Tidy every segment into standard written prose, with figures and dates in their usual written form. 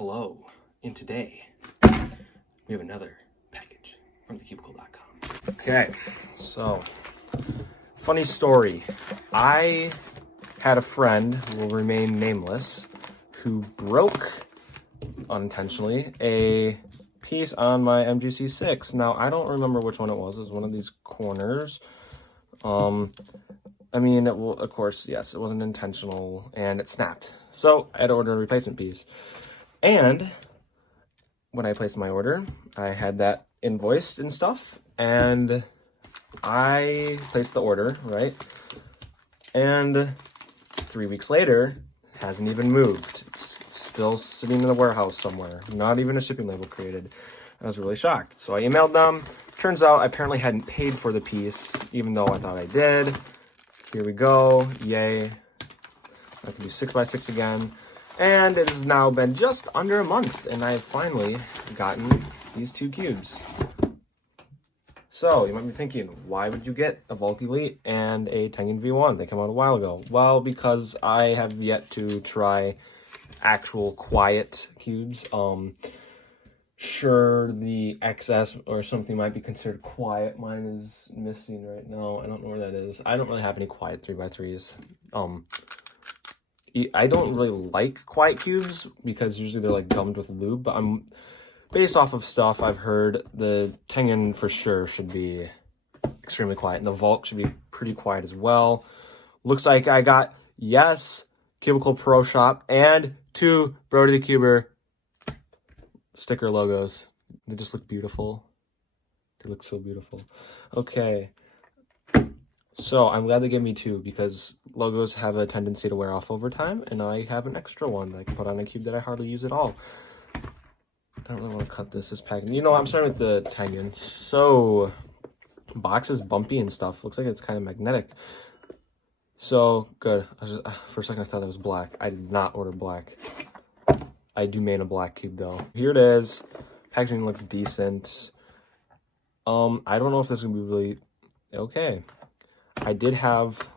Hello, and today we have another package from thecubicle.com. Okay, so funny story. I had a friend who will remain nameless who broke unintentionally a piece on my MGC6. Now I don't remember which one it was. It was one of these corners. I mean, it will, of course, yes, it wasn't intentional and it snapped. So I had to order a replacement piece. And when I placed my order, I had that invoiced and stuff, and I placed the order, right? And 3 weeks later, it hasn't even moved. It's still sitting in a warehouse somewhere, not even a shipping label created. I was really shocked. So I emailed them. Turns out I apparently hadn't paid for the piece, even though I thought I did. Here we go, yay. I can do 6x6 again. And it has now been just under a month, and I've finally gotten these two cubes. So, you might be thinking, why would you get a Valk Elite and a Tengyun V1? They came out a while ago. Well, because I have yet to try actual quiet cubes. Sure, the XS or something might be considered quiet. Mine is missing right now. I don't know where that is. I don't really have any quiet 3x3s. I don't really like quiet cubes because usually they're like gummed with lube, but based off of stuff I've heard, the Tengyun for sure should be extremely quiet, and the Valk should be pretty quiet as well. Looks like I got, yes, Cubicle Pro Shop and two Brody the Cuber sticker logos. They just look beautiful. They look so beautiful. Okay. So I'm glad they gave me two because logos have a tendency to wear off over time, and I have an extra one that I can put on a cube that I hardly use at all. I don't really want to cut this packaging. You know, I'm starting with the Tengyun. So, box is bumpy and stuff. Looks like it's kind of magnetic. So, good. For a second I thought that was black. I did not order black. I do main a black cube though. Here it is. Packaging looks decent. I don't know if this is going to be really okay. I did have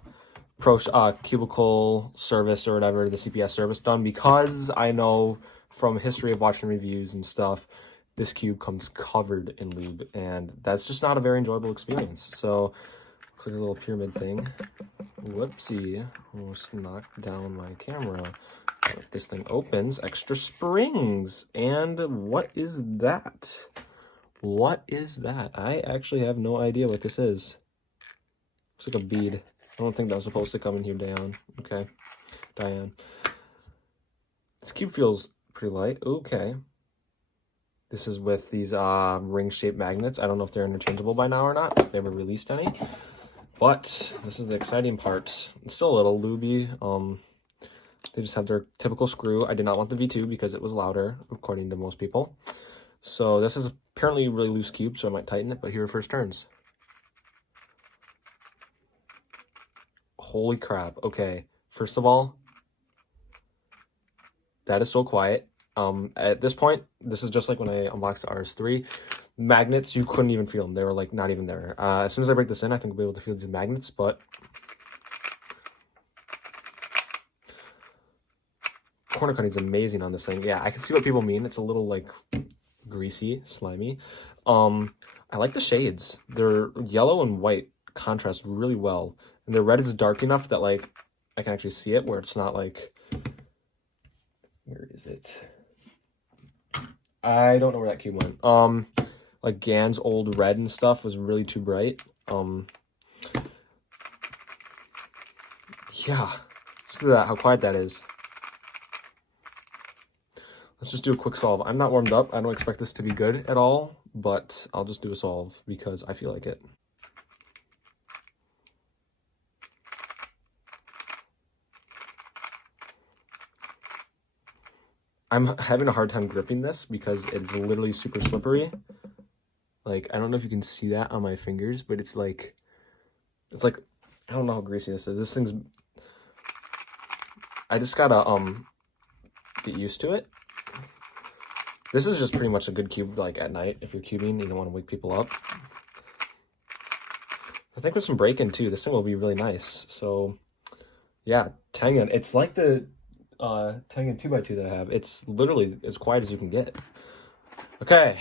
Cubicle service or whatever, the CPS service done, because I know from history of watching reviews and stuff, this cube comes covered in lube, and that's just not a very enjoyable experience. So, looks like a little pyramid thing. Whoopsie, almost knocked down my camera. This thing opens, extra springs, and what is that? What is that? I actually have no idea what this is. Looks like a bead. I don't think that was supposed to come in here, Diane. Okay, Diane. This cube feels pretty light. Okay. This is with these ring-shaped magnets. I don't know if they're interchangeable by now or not, if they ever released any. But this is the exciting part. It's still a little looby. They just have their typical screw. I did not want the V2 because it was louder, according to most people. So this is apparently a really loose cube, so I might tighten it, but here are first turns. Holy crap. Okay, first of all, that is so quiet. At this point, this is just like when I unboxed the RS3. Magnets, you couldn't even feel them. They were like not even there. As soon as I break this in, I think we'll be able to feel these magnets, but corner cutting is amazing on this thing. Yeah, I can see what people mean. It's a little like greasy, slimy. I like the shades. They're yellow and white contrast really well. And the red is dark enough that like I can actually see it, where it's not like, where is it? I don't know where that cube went. Like Gan's old red and stuff was really too bright. Yeah, let's look at that, how quiet that is. Let's just do a quick solve. I'm not warmed up. I don't expect this to be good at all, but I'll just do a solve because I feel like it. I'm having a hard time gripping this because it's literally super slippery. Like, I don't know if you can see that on my fingers, but it's like, I don't know how greasy this is. This thing's, I just gotta, get used to it. This is just pretty much a good cube, like, at night. If you're cubing, you don't want to wake people up. I think with some break-in, too, this thing will be really nice. So, yeah, Tengyun. It's like the tengyun 2x2 that I have. It's literally as quiet as you can get. Okay,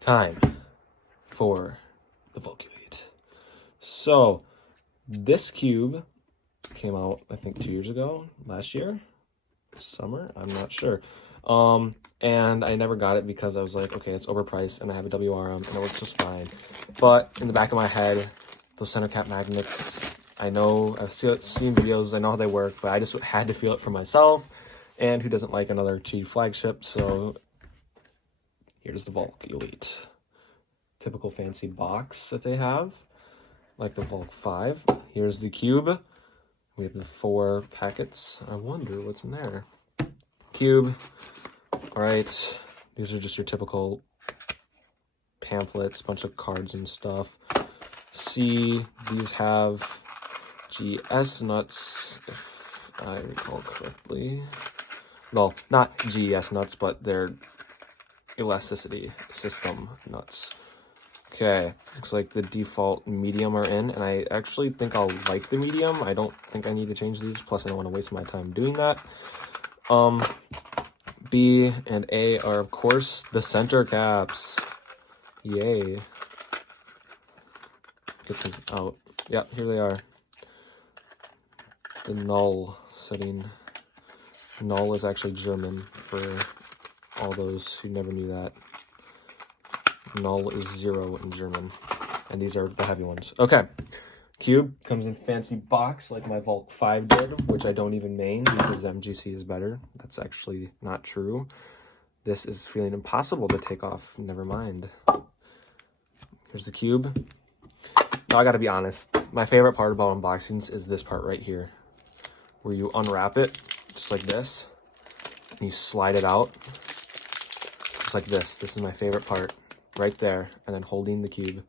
time for the Volculate. So this cube came out, I think, 2 years ago, last year, summer, I'm not sure. And I never got it because I was like, okay, it's overpriced and I have a WRM and it works just fine. But in the back of my head, those center cap magnets, I know, I've seen videos, I know how they work, but I just had to feel it for myself. And who doesn't like another qiyi flagship? So here's the Valk Elite. Typical fancy box that they have, like the Valk 5. Here's the cube. We have the 4 packets. I wonder what's in there. Cube. All right. These are just your typical pamphlets, bunch of cards and stuff. See, these have GS nuts, if I recall correctly. Well, not GES nuts, but they're elasticity system nuts. Okay, looks like the default medium are in, and I actually think I'll like the medium. I don't think I need to change these, plus I don't want to waste my time doing that. B and A are, of course, the center caps. Yay. Get these out. Yeah, here they are. The null setting. Null is actually German for all those who never knew that. Null is 0 in German. And these are the heavy ones. Okay. Cube comes in fancy box like my Valk 5 did, which I don't even main because MGC is better. That's actually not true. This is feeling impossible to take off. Never mind. Here's the cube. Now I gotta be honest. My favorite part about unboxings is this part right here, where you unwrap it just like this, and you slide it out just like this. This is my favorite part. Right there, and then holding the cube.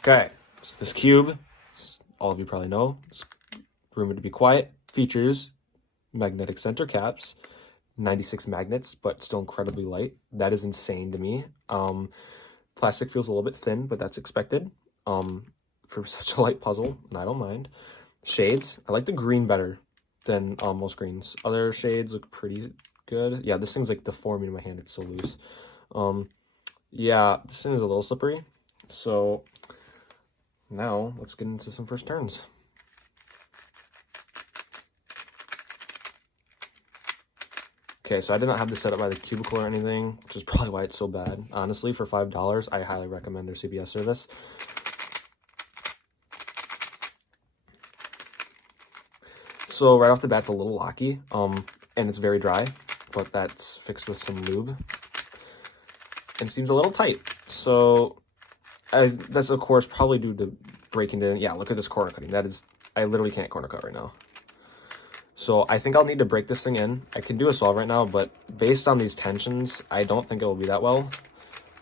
Okay, so this cube, all of you probably know, it's rumored to be quiet, features magnetic center caps, 96 magnets, but still incredibly light. That is insane to me. Plastic feels a little bit thin, but that's expected for such a light puzzle, and I don't mind. Shades, I like the green better than most greens. Other shades look pretty good. Yeah, this thing's like deforming in my hand, it's so loose. Yeah, this thing is a little slippery. So now let's get into some first turns. Okay, so I did not have this set up by the Cubicle or anything, which is probably why it's so bad. Honestly, for $5, I highly recommend their CBS service. So right off the bat, it's a little locky, and it's very dry, but that's fixed with some lube. And seems a little tight, so that's of course probably due to breaking it in. Yeah, look at this corner cutting. That is, I literally can't corner cut right now. So I think I'll need to break this thing in. I can do a solve right now, but based on these tensions, I don't think it will be that well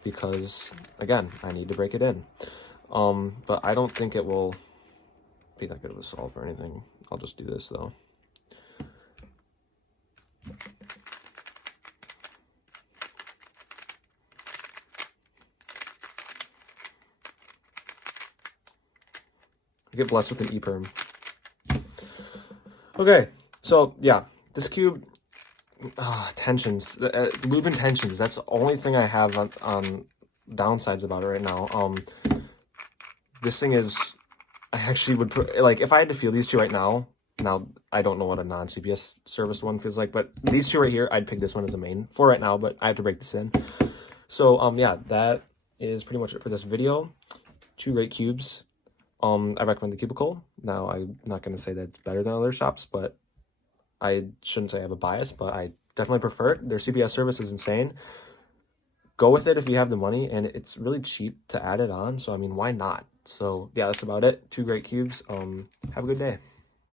because, again, I need to break it in. But I don't think it will be that good of a solve or anything. I'll just do this though. Get blessed with an E-perm. Okay, so yeah, this cube, tensions, lube and tensions, that's the only thing I have on downsides about it right now. This thing is, I actually would put, like, if I had to feel these two right now I don't know what a non-CBS service one feels like, but these two right here, I'd pick this one as a main for right now, but I have to break this in. So, yeah, that is pretty much it for this video. 2 great cubes. I recommend the Cubicle. Now, I'm not going to say that it's better than other shops, but I shouldn't say I have a bias, but I definitely prefer it. Their CBS service is insane. Go with it if you have the money, and it's really cheap to add it on, so I mean, why not? So, yeah, that's about it. 2 great cubes. Have a good day.